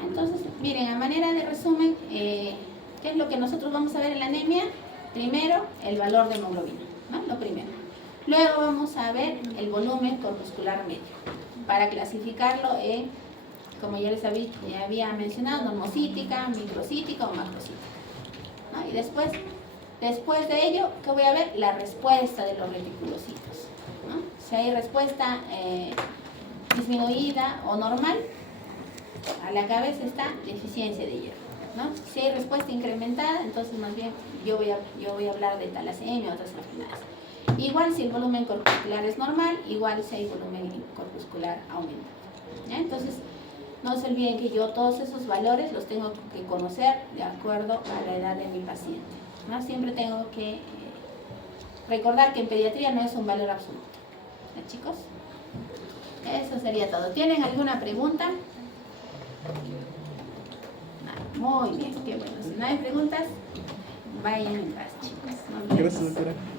Entonces, miren, a manera de resumen, ¿qué es lo que nosotros vamos a ver en la anemia? Primero, el valor de hemoglobina, ¿no? Lo primero. Luego vamos a ver el volumen corpuscular medio, para clasificarlo en, como ya les había mencionado, normocítica, microcítica o macrocítica, ¿no? Y después de ello, ¿qué voy a ver? La respuesta de los reticulocitos, ¿no? Si hay respuesta disminuida o normal, a la cabeza está deficiencia de hierro, ¿no? Si hay respuesta incrementada, entonces más bien yo voy a hablar de talasemia o otras enfermedades. Igual si el volumen corpuscular es normal, igual si hay volumen corpuscular aumentado, ¿ya? Entonces, no se olviden que yo todos esos valores los tengo que conocer de acuerdo a la edad de mi paciente, ¿no? Siempre tengo que recordar que en pediatría no es un valor absoluto, ¿ya, chicos? Eso sería todo. ¿Tienen alguna pregunta? Muy bien, qué bueno. Si no hay preguntas, vayan en paz, chicos. Gracias, doctora.